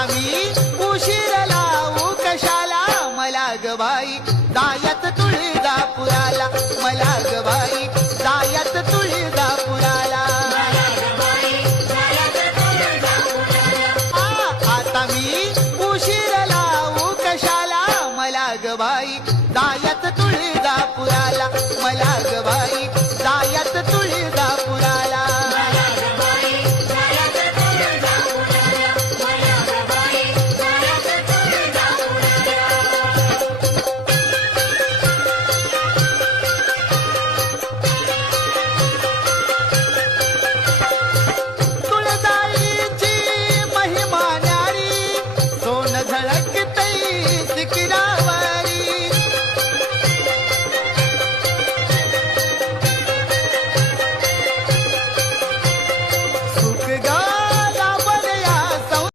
आता मी उशीर लावू कशाला मला ग बाई जायत तुळजापुराला मला ग बाई जायत तुळजापुराला आता मी उशीर